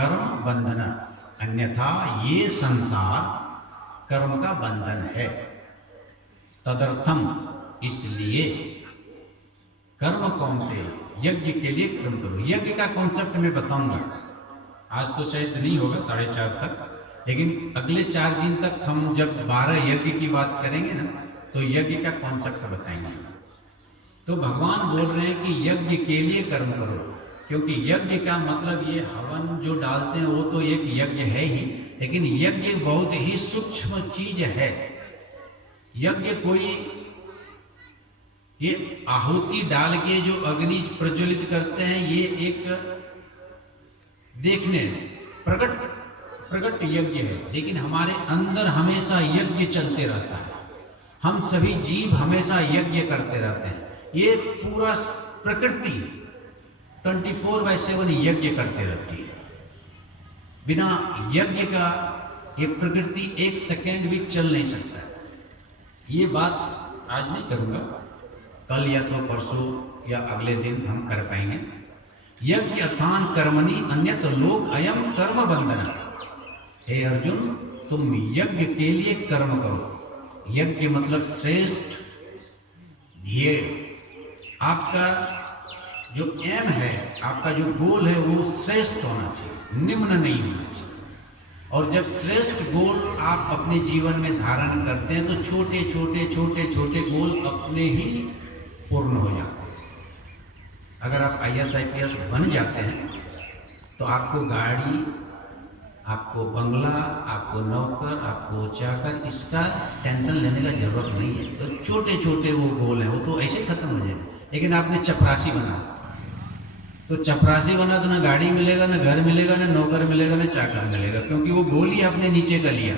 कर्म बंधन, अन्यथा ये संसार कर्म का बंधन है। तदर्थम, इसलिए कर्म कौनते, यज्ञ के लिए कर्म करो। यज्ञ का कॉन्सेप्ट मैं बताऊंगा, आज तो शायद नहीं होगा 4:30 तक, लेकिन अगले 4 दिन तक हम जब 12 यज्ञ की बात करेंगे ना, तो यज्ञ का कॉन्सेप्ट बताएंगे। तो भगवान बोल रहे हैं कि यज्ञ के लिए कर्म करो, क्योंकि यज्ञ का मतलब ये हवन जो डालते हैं वो तो एक यज्ञ है ही, लेकिन यज्ञ बहुत ही सूक्ष्म चीज है। यज्ञ कोई ये आहुति डाल के जो अग्नि प्रज्वलित करते हैं, ये एक देखने प्रकट यज्ञ है, लेकिन हमारे अंदर हमेशा यज्ञ चलते रहता है। हम सभी जीव हमेशा यज्ञ करते रहते हैं। ये पूरा प्रकृति 24/7 यज्ञ करते रहती है। बिना यज्ञ का ये प्रकृति 1 सेकेंड भी चल नहीं सकता। ये बात आज नहीं करूंगा, कल या तो परसों या अगले दिन हम कर पाएंगे। यज्ञ अर्थान कर्मणि अन्यत लोक अयम कर्म बंधन। हे अर्जुन, तुम यज्ञ के लिए कर्म करो। यज्ञ मतलब श्रेष्ठ ध्येय, आपका जो एम है, आपका जो गोल है, वो श्रेष्ठ होना चाहिए, निम्न नहीं होना चाहिए। और जब श्रेष्ठ गोल आप अपने जीवन में धारण करते हैं, तो छोटे छोटे छोटे छोटे गोल अपने ही पूर्ण हो जाते हैं। अगर आप IAS IPS बन जाते हैं, तो आपको गाड़ी, आपको बंगला, आपको नौकर, आपको चाकर, इसका टेंशन लेने का जरूरत नहीं है। तो छोटे छोटे वो गोल हैं, वो तो ऐसे खत्म हो जाए। लेकिन आपने चपरासी बना, तो चपरासी बना तो ना गाड़ी मिलेगा, ना घर मिलेगा, ना नौकर मिलेगा, ना चाकर मिलेगा, क्योंकि वो गोल ही आपने नीचे कर लिया।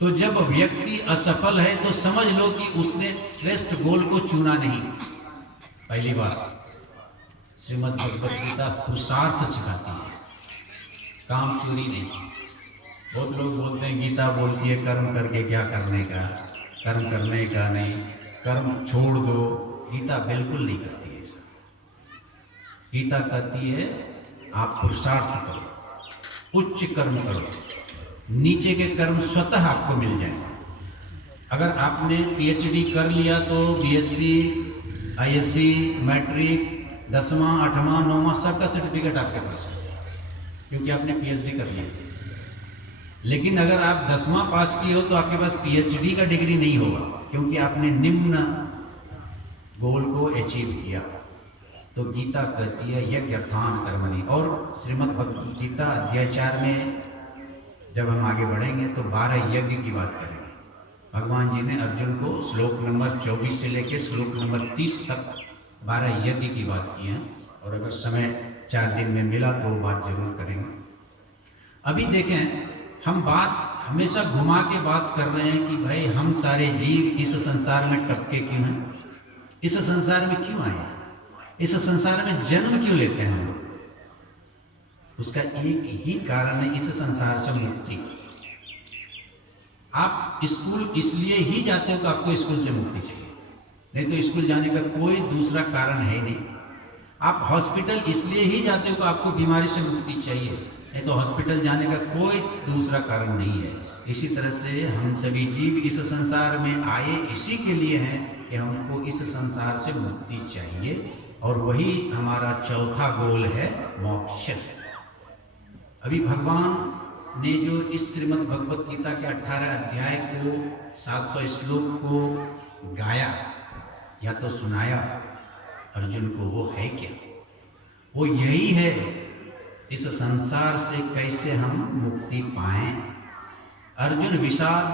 तो जब व्यक्ति असफल है, तो समझ लो कि उसने श्रेष्ठ गोल को चुना नहीं। पहली बात, श्रीमद् भगवत गीता पुरुषार्थ सिखाती है, काम चोरी नहीं। बहुत लोग बोलते हैं गीता बोलती है कर्म करके क्या करने का, कर्म करने का नहीं, कर्म छोड़ दो। गीता बिल्कुल नहीं करती है ऐसा। गीता कहती है आप पुरुषार्थ करो, उच्च कर्म करो, नीचे के कर्म स्वतः आपको मिल जाएंगे। अगर आपने PhD कर लिया तो BSc, ISc, मैट्रिक, 10वां, 8वां, 9वां सबका सर्टिफिकेट आपके पास है, क्योंकि आपने PhD कर लिया। लेकिन अगर आप 10वां पास किए हो तो आपके पास PhD का डिग्री नहीं होगा, क्योंकि आपने निम्न गोल को अचीव किया। तो गीता कहती है यज्ञ अर्थान कर्मणि। और श्रीमद् भगवत गीता अध्याय 4 में जब हम आगे बढ़ेंगे तो 12 यज्ञ की बात करेंगे। भगवान जी ने अर्जुन को श्लोक नंबर 24 से लेकर श्लोक नंबर 30 तक 12 यज्ञ की बात की है। और अगर समय 4 दिन में मिला तो वो बात जरूर करेंगे। अभी देखें, हम बात हमेशा घुमा के बात कर रहे हैं कि भाई हम सारे जीव इस संसार में टपके क्यों हैं, इस संसार में क्यों आए, इस संसार में जन्म क्यों लेते हैं हम लोग। उसका एक ही कारण है, इस संसार से मुक्ति। आप स्कूल इसलिए ही जाते हो कि आपको स्कूल से मुक्ति चाहिए, नहीं तो स्कूल जाने का कोई दूसरा कारण है नहीं। आप हॉस्पिटल इसलिए ही जाते हो कि आपको बीमारी से मुक्ति चाहिए, नहीं तो हॉस्पिटल जाने का कोई दूसरा कारण नहीं है। इसी तरह से हम सभी जीव इस संसार में आए इसी के लिए हैं कि हमको इस संसार से मुक्ति चाहिए, और वही हमारा चौथा गोल है मोक्ष। अभी भगवान ने जो इस श्रीमद् भगवत गीता के 18 अध्याय को 700 श्लोक को गाया या तो सुनाया अर्जुन को, वो है क्या? वो यही है, इस संसार से कैसे हम मुक्ति पाएं। अर्जुन विषाद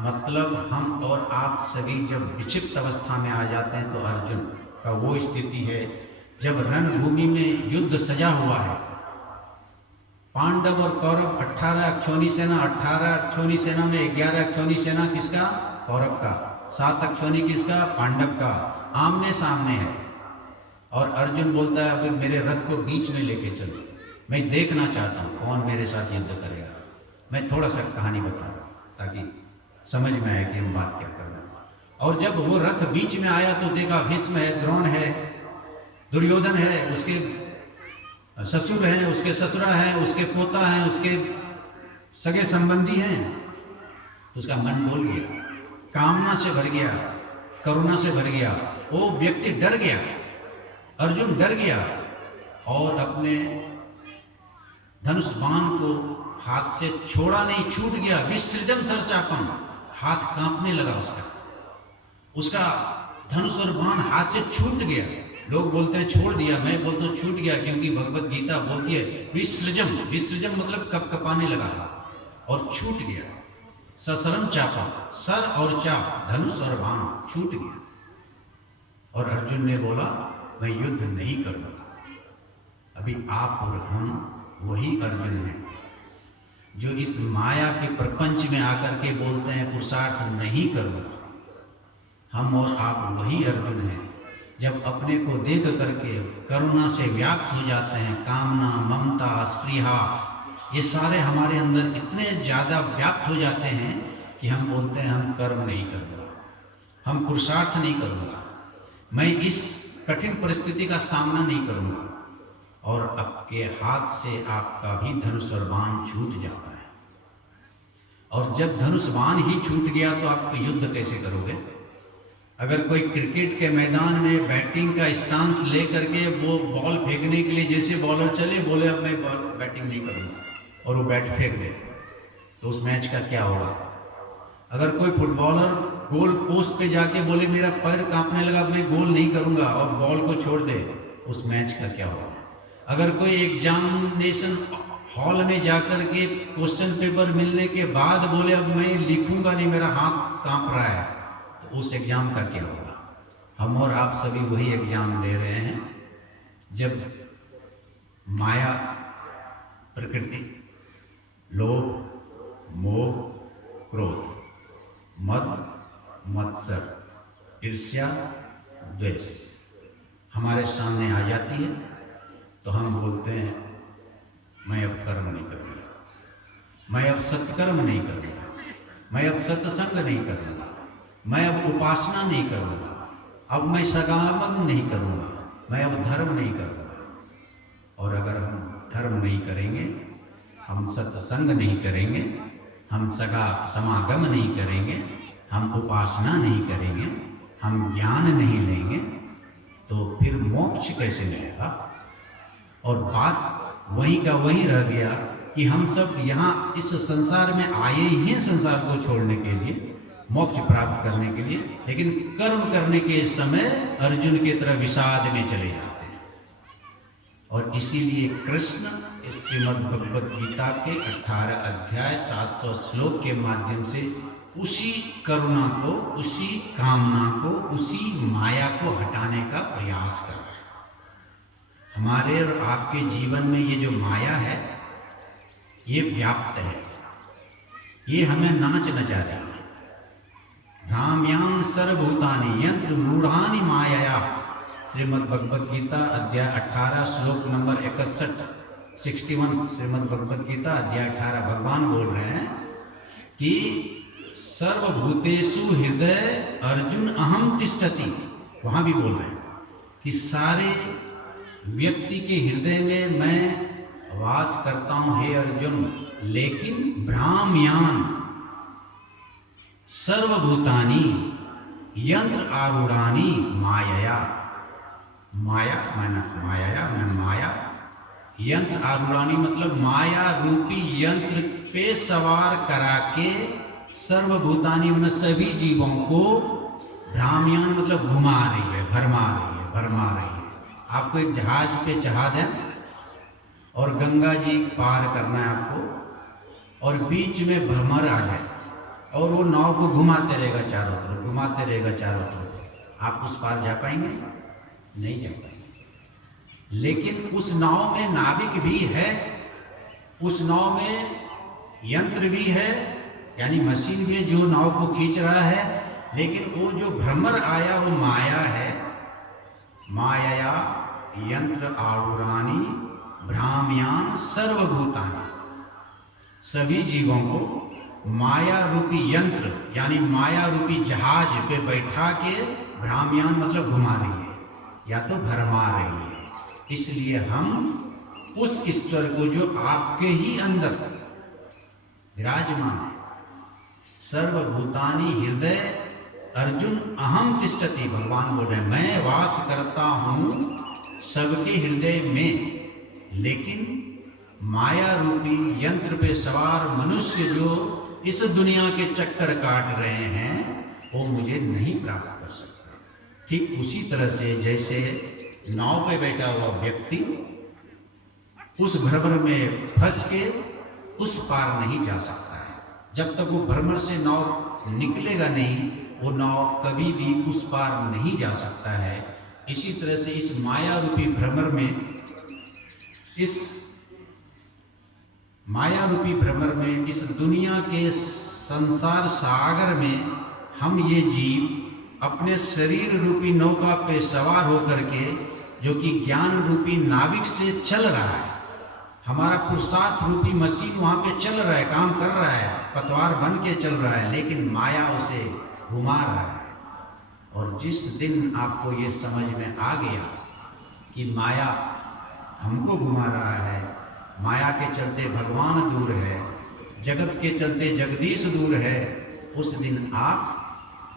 मतलब हम और आप सभी जब विक्षिप्त अवस्था में आ जाते हैं, तो अर्जुन का वो स्थिति है जब रणभूमि में युद्ध सजा हुआ है। पांडव और कौरव 18 अक्षौणी सेना, 18 अक्षौणी सेना में 11 अक्षौणी सेना किसका? कौरव का। 7 अक्षौणी किसका? पांडव का। आमने सामने है, और अर्जुन बोलता है अभी मेरे रथ को बीच में लेके चलो, मैं देखना चाहता हूँ कौन मेरे साथ युद्ध करेगा। मैं थोड़ा सा कहानी बता रहा हूँ ताकि समझ में आए कि हम बात क्या कर रहे हैं। और जब वो रथ बीच में आया तो देखा भीष्म है, द्रोण है, दुर्योधन है, उसके ससुर हैं, उसके ससुरा हैं, उसके पोता हैं, उसके सगे संबंधी हैं, तो उसका मन डोल गया, कामना से भर गया, करुणा से भर गया। वो व्यक्ति डर गया, अर्जुन डर गया और अपने धनुष बाण को हाथ से छोड़ा नहीं, छूट गया। विसृजन सरचापम, हाथ कांपने लगा उसका धनुष और बाण हाथ से छूट गया। लोग बोलते हैं छोड़ दिया, मैं बोलता हूँ छूट गया, क्योंकि भगवत गीता बोलती है विसृजम, विसृजम मतलब कपकपाने लगा और छूट गया। ससरम चापा, सर और चाप, धनुष और बाण छूट गया। और अर्जुन ने बोला मैं युद्ध नहीं करूंगा। अभी आप और हम वही अर्जुन हैं जो इस माया के प्रपंच में आकर के बोलते हैं पुरुषार्थ नहीं करूंगा। हम और आप वही अर्जुन हैं जब अपने को देख करके करुणा से व्याप्त हो जाते हैं। कामना, ममता, स्पृहा, ये सारे हमारे अंदर इतने ज़्यादा व्याप्त हो जाते हैं कि हम बोलते हैं हम कर्म नहीं करूँगा, हम पुरुषार्थ नहीं करूँगा, मैं इस कठिन परिस्थिति का सामना नहीं करूँगा। और आपके हाथ से आपका भी धनुष और बाण छूट जाता है। और जब धनुष बाण ही छूट गया तो आप युद्ध कैसे करोगे? अगर कोई क्रिकेट के मैदान में बैटिंग का स्टांस ले करके वो बॉल फेंकने के लिए जैसे बॉलर चले, बोले अब मैं बैटिंग नहीं करूँगा, और वो बैट फेंक दे, तो उस मैच का क्या होगा? अगर कोई फुटबॉलर गोल पोस्ट पे जाके बोले मेरा पैर कांपने लगा, मैं गोल नहीं करूँगा, और बॉल को छोड़ दे, उस मैच का क्या होगा? अगर कोई एग्जामिनेशन हॉल में जाकर के क्वेश्चन पेपर मिलने के बाद बोले अब मैं लिखूंगा नहीं, मेरा हाथ कांप रहा है, तो उस एग्जाम का क्या होगा? हम और आप सभी वही एग्जाम दे रहे हैं जब माया, प्रकृति, लोभ, मोह, क्रोध, मद, मत्सर, ईर्ष्या, द्वेष हमारे सामने आ जाती है, तो हम बोलते हैं मैं अब कर्म नहीं करूँगा, मैं अब सत्कर्म नहीं करूँगा, मैं अब सत्संग नहीं करूँगा, मैं अब उपासना नहीं करूँगा, अब मैं सगामन नहीं करूँगा, मैं अब धर्म नहीं करूँगा। और अगर हम धर्म नहीं करेंगे, हम सत्संग नहीं करेंगे, हम समागम नहीं करेंगे, हम उपासना नहीं करेंगे, हम ज्ञान नहीं लेंगे, तो फिर मोक्ष कैसे मिलेगा? और बात वही का वही रह गया कि हम सब यहाँ इस संसार में आए ही हैं संसार को छोड़ने के लिए, मोक्ष प्राप्त करने के लिए, लेकिन कर्म करने के समय अर्जुन की तरह विषाद में चले जाते हैं। और इसीलिए कृष्ण इस श्रीमद् भगवद गीता के 18 अध्याय 700 श्लोक के माध्यम से उसी करुणा को, उसी कामना को, उसी माया को हटाने का प्रयास कर रहे हैं। हमारे और आपके जीवन में ये जो माया है ये व्याप्त है, ये हमें नाच नचा रही है। भ्राम्यां सर्वभूतानि यंत्र मूढ़ानि मायया, श्रीमद् भगवद गीता अध्याय 18 श्लोक नंबर 61 श्रीमद् भगवद गीता अध्याय 18 भगवान बोल रहे हैं कि सर्वभूतेषु हृदय अर्जुन अहम तिष्ठति। वहां भी बोल रहे हैं कि सारे व्यक्ति के हृदय में मैं वास करता हूं हे अर्जुन, लेकिन भ्राम्यान सर्वभूतानि यंत्र आरूढ़ानि मायया, माया मैं माया, यंत्र आरूढ़ानि मतलब माया रूपी यंत्र पे सवार करा के सर्वभूतानि मतलब सभी जीवों को, भ्राम्यान मतलब घुमा रही है, भरमा रही है। आपको एक जहाज पे चढ़ा दें और गंगा जी पार करना है आपको, और बीच में भ्रमर आ जाए और वो नाव को घुमाते रहेगा चारों तरफ, आप उस पार जा पाएंगे? नहीं जा पाएंगे। लेकिन उस नाव में नाविक भी है, उस नाव में यंत्र भी है, यानी मशीन भी है जो नाव को खींच रहा है, लेकिन वो जो भ्रमर आया वो माया है। माया यंत्र आरूढ़ानि भ्राम्यान सर्वभूतानि, सभी जीवों को माया रूपी यंत्र यानी माया रूपी जहाज पे बैठा के भ्राम्यान मतलब घुमा रही है या तो भरमा रही है। इसलिए हम उस ईश्वर को जो आपके ही अंदर विराजमान है। सर्वभूतानि हृदय अर्जुन अहम तिष्ठति, भगवान बोल रहे हैं मैं वास करता हूं सबके हृदय में, लेकिन माया रूपी यंत्र पे सवार मनुष्य जो इस दुनिया के चक्कर काट रहे हैं वो मुझे नहीं प्राप्त कर सकता। ठीक उसी तरह से जैसे नाव पे बैठा हुआ व्यक्ति उस भ्रमर में फंस के उस पार नहीं जा सकता है, जब तक वो भ्रमर से नाव निकलेगा नहीं वो नाव कभी भी उस पार नहीं जा सकता है। इसी तरह से इस माया रूपी भ्रमर में, इस माया रूपी भ्रमर में, इस दुनिया के संसार सागर में हम ये जीव अपने शरीर रूपी नौका पे सवार होकर के, जो कि ज्ञान रूपी नाविक से चल रहा है, हमारा पुरुषार्थ रूपी मशीन वहां पे चल रहा है, काम कर रहा है, पतवार बन के चल रहा है, लेकिन माया उसे घुमा रहा है। और जिस दिन आपको ये समझ में आ गया कि माया हमको घुमा रहा है, माया के चलते भगवान दूर है, जगत के चलते जगदीश दूर है, उस दिन आप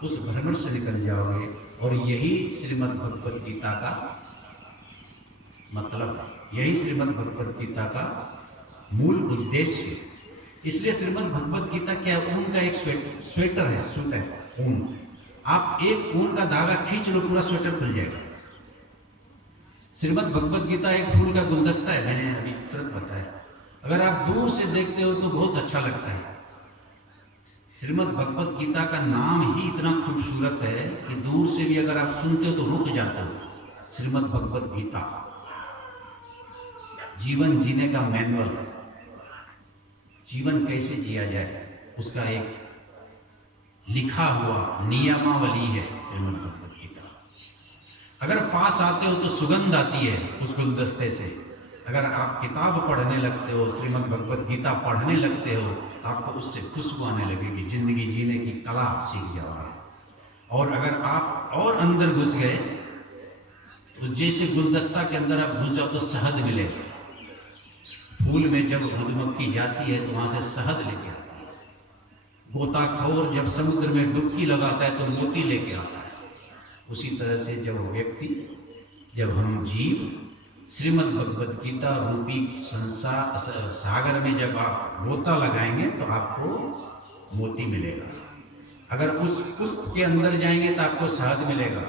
उस भ्रमण से निकल जाओगे। और यही श्रीमद् भगवत गीता का मतलब है, यही श्रीमद् भगवत गीता का मूल उद्देश्य। इसलिए श्रीमद् भगवत गीता क्या, ऊन का एक स्वेटर है, सूट है ऊन, आप एक ऊन का धागा खींच लो पूरा स्वेटर खुल जाएगा। श्रीमद् भगवत गीता एक फूल का गुलदस्ता है, मैंने अभी तुरंत बताया, अगर आप दूर से देखते हो तो बहुत अच्छा लगता है। श्रीमद् भगवत गीता का नाम ही इतना खूबसूरत है कि दूर से भी अगर आप सुनते हो तो रुक जाते हो। श्रीमद् भगवत गीता जीवन जीने का मैनुअल, जीवन कैसे जिया जाए उसका एक लिखा हुआ नियमावली है श्रीमद् भगवत गीता। अगर पास आते हो तो सुगंध आती है उस गुलदस्ते से। अगर आप किताब पढ़ने लगते हो, श्रीमद् भगवत गीता पढ़ने लगते हो, आपको उससे खुशबू आने लगेगी, जिंदगी जीने की कला सीख जाओगे। और अगर आप और अंदर घुस गए तो जैसे गुलदस्ता के अंदर आप घुस जाओ तो शहद मिलेगा। फूल में जब मधुमक्खी जाती है तो वहां से शहद लेके आती है। गोताखोर जब समुद्र में डुबकी लगाता है तो मोती लेके आता है। उसी तरह से जब हम जीव श्रीमद् भगवत गीता रूपी संसार सागर में जब आप गोता लगाएंगे तो आपको मोती मिलेगा। अगर उस पुष्प के अंदर जाएंगे तो आपको शहद मिलेगा।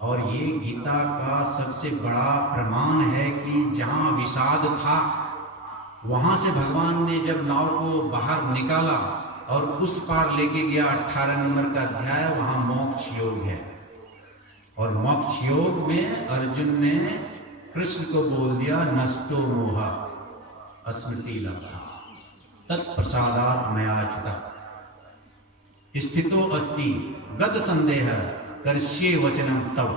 और ये गीता का सबसे बड़ा प्रमाण है कि जहाँ विषाद था वहाँ से भगवान ने जब नाव को बाहर निकाला और उस पार लेके गया, 18 नंबर का अध्याय, वहाँ मोक्ष योग है। और मोक्ष योग में अर्जुन ने कृष्ण को बोल दिया नष्टो मोहा स्मृति लब्धा तत्प्रसादात् मयाच्युता स्थितो अस्ति गत संदेह कर्ष्ये वचनम तव।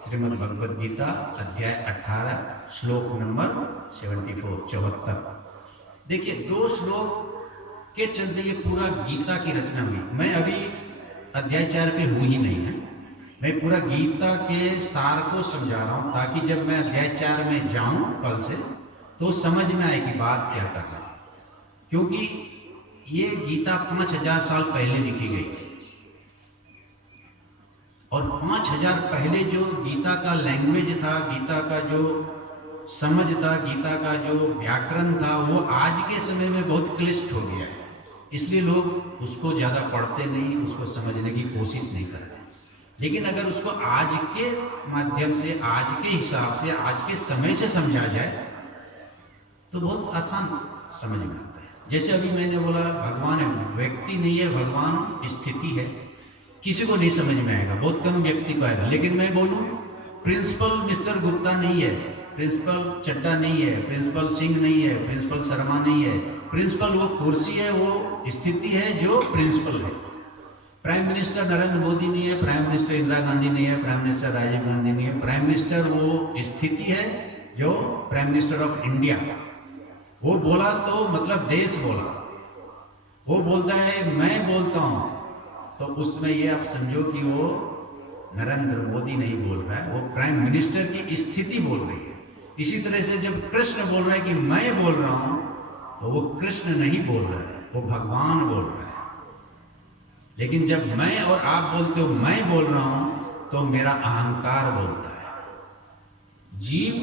श्रीमद् भगवद गीता अध्याय 18 श्लोक नंबर 74। देखिए 2 श्लोक के चलते ये पूरा गीता की रचना हुई। मैं अभी अध्याय 4 पे हूँ ही नहीं है, मैं पूरा गीता के सार को समझा रहा हूँ ताकि जब मैं अध्याय 4 में जाऊं कल से तो समझ में आए कि बात क्या कर रहा है। क्योंकि ये गीता 5000 साल पहले लिखी गई और 5000 पहले जो गीता का लैंग्वेज था, गीता का जो समझ था, गीता का जो व्याकरण था, वो आज के समय में बहुत क्लिष्ट हो गया है। इसलिए लोग उसको ज़्यादा पढ़ते नहीं, उसको समझने की कोशिश नहीं करते। लेकिन अगर उसको आज के माध्यम से, आज के हिसाब से, आज के समय से समझा जाए तो बहुत आसान समझ में आता है। जैसे अभी मैंने बोला भगवान व्यक्ति नहीं है, भगवान स्थिति है। किसी को नहीं समझ में आएगा, बहुत कम व्यक्ति को आएगा। लेकिन मैं बोलूं प्रिंसिपल मिस्टर गुप्ता नहीं है, प्रिंसिपल चड्डा नहीं है, प्रिंसिपल सिंह नहीं है, प्रिंसिपल शर्मा नहीं है। प्रिंसिपल वो कुर्सी है, वो स्थिति है जो प्रिंसिपल है। प्राइम मिनिस्टर नरेंद्र मोदी नहीं है, प्राइम मिनिस्टर इंदिरा गांधी नहीं है, प्राइम मिनिस्टर राजीव गांधी नहीं है। प्राइम मिनिस्टर वो स्थिति है जो प्राइम मिनिस्टर ऑफ इंडिया। वो बोला तो मतलब देश बोला, वो बोलता है मैं बोलता हूं, तो उसमें ये आप समझो कि वो नरेंद्र मोदी नहीं बोल रहा है, वो प्राइम मिनिस्टर की स्थिति बोल रही है। इसी तरह से जब कृष्ण बोल रहा है कि मैं बोल रहा हूं, तो वो कृष्ण नहीं बोल रहा है, वो भगवान बोल रहा है। लेकिन जब मैं और आप बोलते हो मैं बोल रहा हूं, तो मेरा अहंकार बोलता है। जीव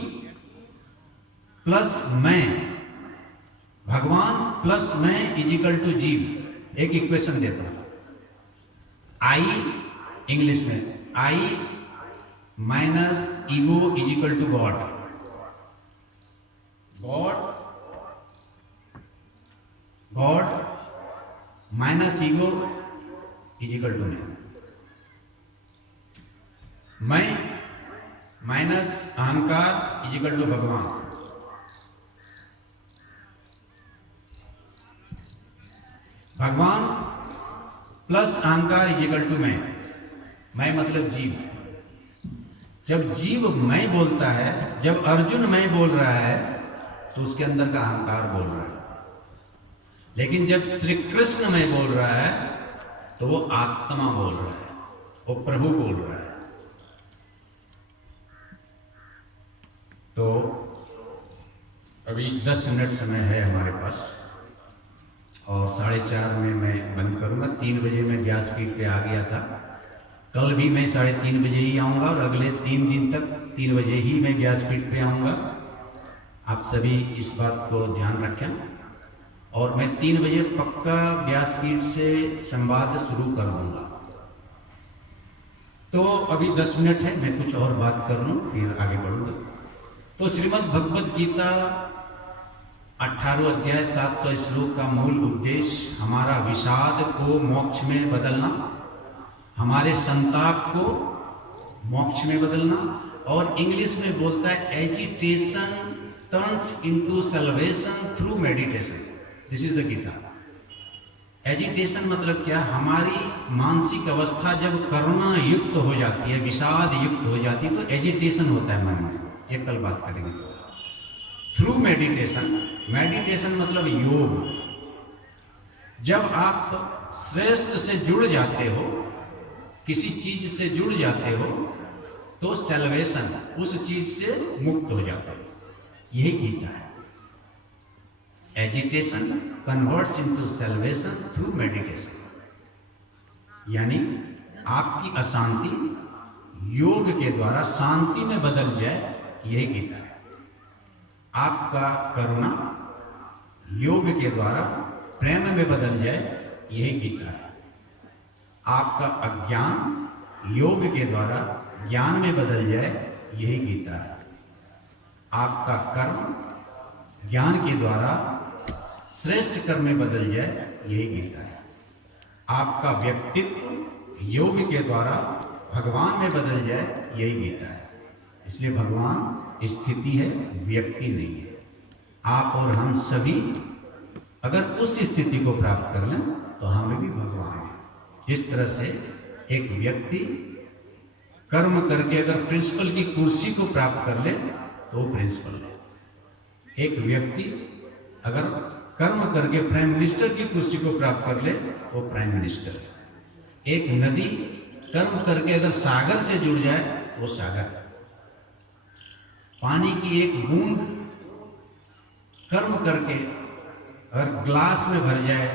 प्लस मैं, भगवान प्लस मैं इज इक्वल टू जीव। एक इक्वेशन देता हूं, आई इंग्लिश में I minus ego is equal to God. God minus ego is equal to मैं माइनस अहंकार इज इक्वल टू भगवान। भगवान प्लस अहंकार इज इक्वल टू मैं मतलब जीव। जब जीव मैं बोलता है, जब अर्जुन मैं बोल रहा है, तो उसके अंदर का अहंकार बोल रहा है। लेकिन जब श्री कृष्ण मैं बोल रहा है, तो वो आत्मा बोल रहा है, वो प्रभु बोल रहा है। तो अभी 10 मिनट समय है हमारे पास, और 4:30 में मैं बंद करूंगा। 3 बजे मैं व्यासपीठ पे आ गया था। कल भी मैं 3:30 बजे ही आऊँगा, और अगले 3 दिन तक 3 बजे ही मैं व्यासपीठ पे आऊँगा। आप सभी इस बात को ध्यान रखें, और मैं 3 बजे पक्का व्यासपीठ से संवाद शुरू कर दूँगा। तो अभी 10 मिनट है, मैं कुछ और बात कर लूँ, फिर आगे बढ़ूँगा। तो श्रीमद् भगवद गीता 18 अध्याय 700 श्लोक का मूल उद्देश्य हमारा विषाद को मोक्ष में बदलना, हमारे संताप को मोक्ष में बदलना, और इंग्लिश में बोलता है agitation turns into salvation through meditation. This is the Gita. Agitation मतलब क्या? हमारी मानसिक अवस्था जब करुणा युक्त हो जाती है, विषाद युक्त हो जाती है, तो एजिटेशन होता है मन में। ये कल बात करेंगे। थ्रू मेडिटेशन, मेडिटेशन मतलब योग। जब आप श्रेष्ठ से जुड़ जाते हो, किसी चीज से जुड़ जाते हो, तो सेल्वेशन, उस चीज से मुक्त हो जाते हो। यही गीता है। Agitation converts into salvation through meditation, यानी आपकी अशांति योग के द्वारा शांति में बदल जाए, यही गीता है। आपका करुणा योग के द्वारा प्रेम में बदल जाए, यही गीता है। आपका अज्ञान योग के द्वारा ज्ञान में बदल जाए, यही गीता है। आपका कर्म ज्ञान के द्वारा श्रेष्ठ कर्म में बदल जाए, यही गीता है। आपका व्यक्तित्व योग के द्वारा भगवान में बदल जाए, यही गीता है। इसलिए भगवान स्थिति है, व्यक्ति नहीं है। आप और हम सभी अगर उस स्थिति को प्राप्त कर लें, तो हमें भी भगवान है। जिस तरह से एक व्यक्ति कर्म करके अगर प्रिंसिपल की कुर्सी को प्राप्त कर ले, तो वो प्रिंसिपल है। एक व्यक्ति अगर कर्म करके प्राइम मिनिस्टर की कुर्सी को प्राप्त कर ले, तो प्राइम मिनिस्टर है। एक नदी कर्म करके अगर सागर से जुड़ जाए, तो वो सागर है। पानी की एक बूंद कर्म करके अगर ग्लास में भर जाए,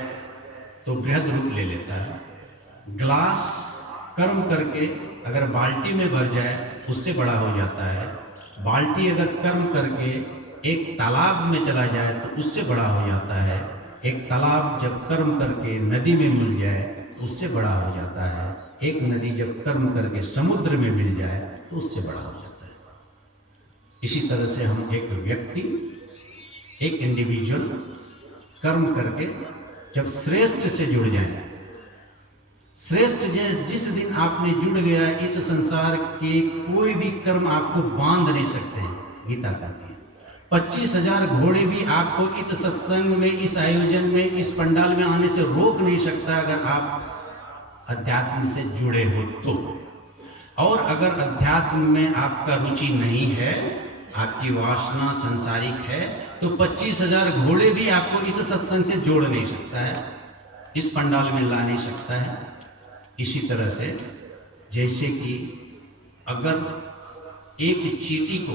तो बृहद रूप ले लेता है। ग्लास कर्म करके अगर बाल्टी में भर जाए, उससे बड़ा हो जाता है। बाल्टी अगर कर्म करके एक तालाब में चला जाए, तो उससे बड़ा हो जाता है। एक तालाब जब कर्म करके नदी में मिल जाए, तो उससे बड़ा हो जाता है। एक नदी जब कर्म करके समुद्र में मिल जाए, तो उससे बड़ा हो जाता है। इसी तरह से हम एक व्यक्ति, एक इंडिविजुअल कर्म करके जब श्रेष्ठ से जुड़ जाए, श्रेष्ठ जिस दिन आपने जुड़ गया, इस संसार के कोई भी कर्म आपको बांध नहीं सकते हैं। गीता कहती है 25,000 घोड़े भी आपको इस सत्संग में, इस आयोजन में, इस पंडाल में आने से रोक नहीं सकता, अगर आप अध्यात्म से जुड़े हो तो। और अगर अध्यात्म में आपका रुचि नहीं है, आपकी वासना संसारिक है, तो 25,000 घोड़े भी आपको इस सत्संग से जोड़ नहीं सकता है, इस पंडाल में ला नहीं सकता है। इसी तरह से जैसे कि अगर एक चींटी को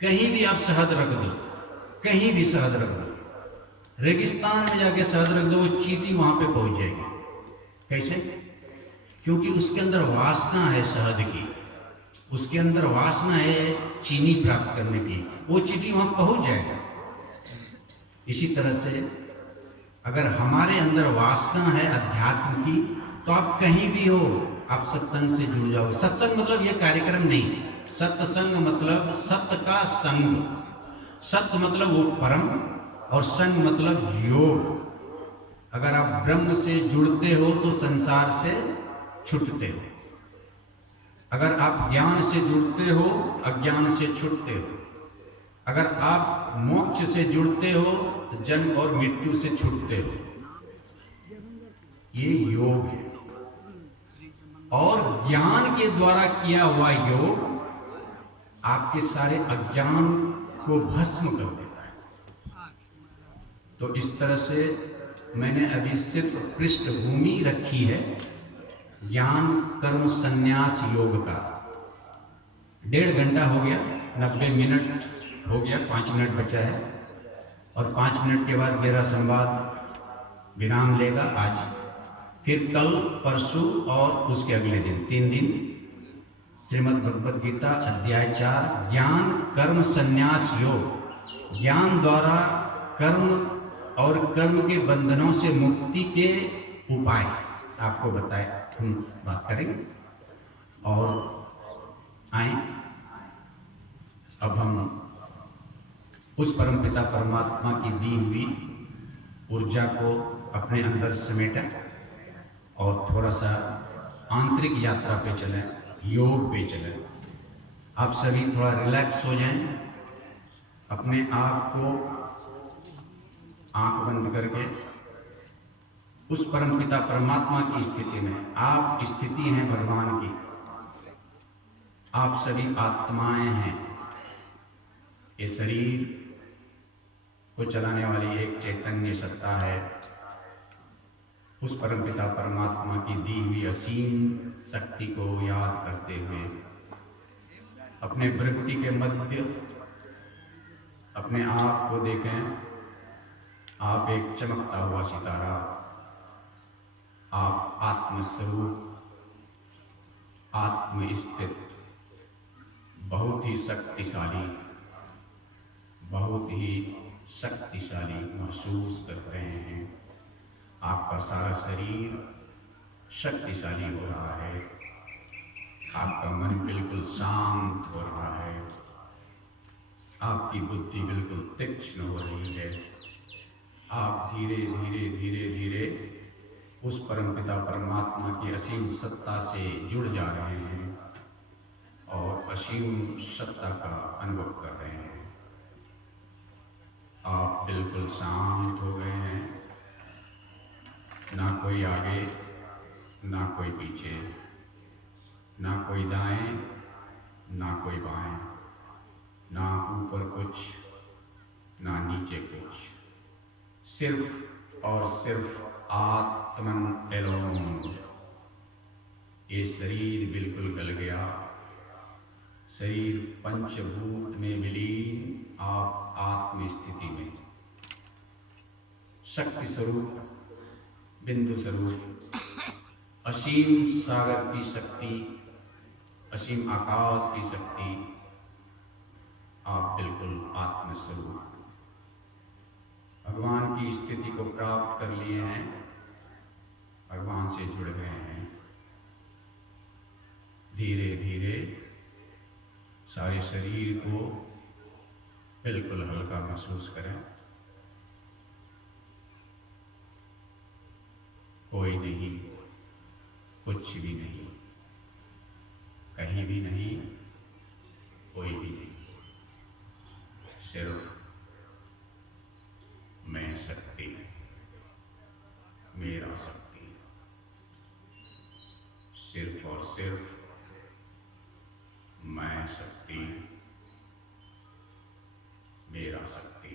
कहीं भी आप शहद रख दो, कहीं भी शहद रख दो, रेगिस्तान में जाके शहद रख दो, वो चींटी वहां पे पहुंच जाएगी। कैसे? क्योंकि उसके अंदर वासना है शहद की, उसके अंदर वासना है चीनी प्राप्त करने की, वो चींटी वहां पहुंच जाएगा। इसी तरह से अगर हमारे अंदर वासना है अध्यात्म की, तो आप कहीं भी हो, आप सत्संग से जुड़ जाओ। सत्संग मतलब ये कार्यक्रम नहीं, सत्संग मतलब सत्य का संग, सत्य मतलब वो परम, और संग मतलब योग। अगर आप ब्रह्म से जुड़ते हो तो संसार से छूटते हो, अगर आप ज्ञान से जुड़ते हो अज्ञान से छूटते हो, अगर आप मोक्ष से जुड़ते हो तो जन्म और मृत्यु से छूटते हो। ये योग है, और ज्ञान के द्वारा किया हुआ योग आपके सारे अज्ञान को भस्म कर देता है। तो इस तरह से मैंने अभी सिर्फ पृष्ठभूमि रखी है ज्ञान कर्म संन्यास योग का। 1.5 घंटा हो गया, 90 मिनट हो गया, 5 मिनट बचा है, और 5 मिनट के बाद मेरा संवाद विराम लेगा। आज फिर कल, परसों और उसके अगले दिन, 3 दिन श्रीमद् भगवद गीता अध्याय 4 ज्ञान कर्म संन्यास योग। ज्ञान द्वारा कर्म और कर्म के बंधनों से मुक्ति के उपाय आपको बताए, हम बात करेंगे। और आए अब हम उस परमपिता परमात्मा की दी हुई ऊर्जा को अपने अंदर समेटें और थोड़ा सा आंतरिक यात्रा पे चलें, योग पे चलें। आप सभी थोड़ा रिलैक्स हो जाएं, अपने आप को आंख बंद करके उस परमपिता परमात्मा की स्थिति में, आप स्थिति हैं भगवान की, आप सभी आत्माएं हैं। ये शरीर को चलाने वाली एक चैतन्य सत्ता है। उस परमपिता परमात्मा की दी हुई असीम शक्ति को याद करते हुए अपने वृत्ति के मध्य अपने आप को देखें। आप एक चमकता हुआ सितारा, आप आत्मस्वरूप, आत्मस्थित, बहुत ही शक्तिशाली, बहुत ही शक्तिशाली महसूस कर रहे हैं। आपका सारा शरीर शक्तिशाली हो रहा है, आपका मन बिल्कुल शांत हो रहा है, आपकी बुद्धि बिल्कुल तीक्ष्ण हो रही है। आप धीरे धीरे धीरे धीरे उस परमपिता परमात्मा की असीम सत्ता से जुड़ जा रहे हैं और असीम सत्ता का अनुभव कर रहे हैं। आप बिल्कुल शांत हो गए हैं, ना कोई आगे, ना कोई पीछे, ना कोई दाएं, ना कोई बाएं, ना ऊपर कुछ, ना नीचे कुछ, सिर्फ और सिर्फ आत्मन एलोन। ये शरीर बिल्कुल गल गया, शरीर पंचभूत में विलीन, आप आत्म स्थिति में शक्ति स्वरूप, बिंदु स्वरूप, असीम सागर की शक्ति, असीम आकाश की शक्ति, आप बिल्कुल आत्मस्वरूप भगवान की स्थिति को प्राप्त कर लिए हैं, भगवान से जुड़ गए हैं। धीरे धीरे सारे शरीर को बिल्कुल हल्का महसूस करें। कोई नहीं, कुछ भी नहीं, कहीं भी नहीं, कोई भी नहीं, सिर्फ मैं शक्ति, मेरा शक्ति, सिर्फ और सिर्फ मैं शक्ति, मेरा शक्ति।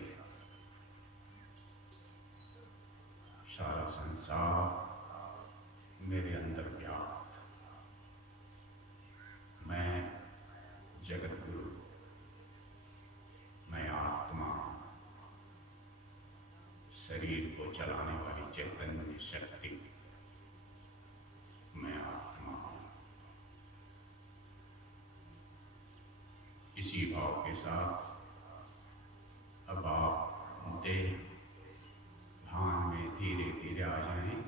सारा संसार मेरे अंदर व्याप्त, मैं जगत गुरु, शरीर को चलाने वाली चैतन्य शक्ति, मैं आत्मा हूं। इसी भाव के साथ अब आप देह भान में धीरे धीरे आ जाएं।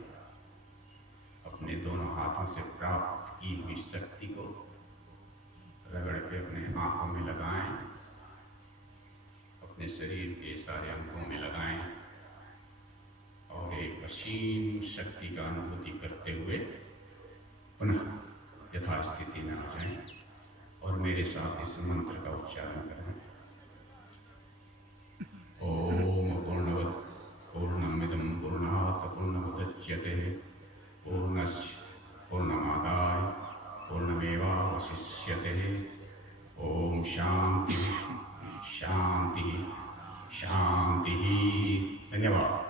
अपने दोनों हाथों से प्राप्त की हुई शक्ति को रगड़ के अपने आंखों में लगाएं, अपने शरीर के सारे अंगों में लगाएं और एक असीम शक्ति का अनुभूति करते हुए पुनः यथास्थिति में आ जाएं और मेरे साथ इस मंत्र का उच्चारण करें। ओम पूर्णवत् पूर्णमिदं पूर्णात् पूर्णमुदच्यते पूर्णस्य पूर्णमादाय पूर्णमेवावशिष्यते। ओम शांति शांति शांति। धन्यवाद।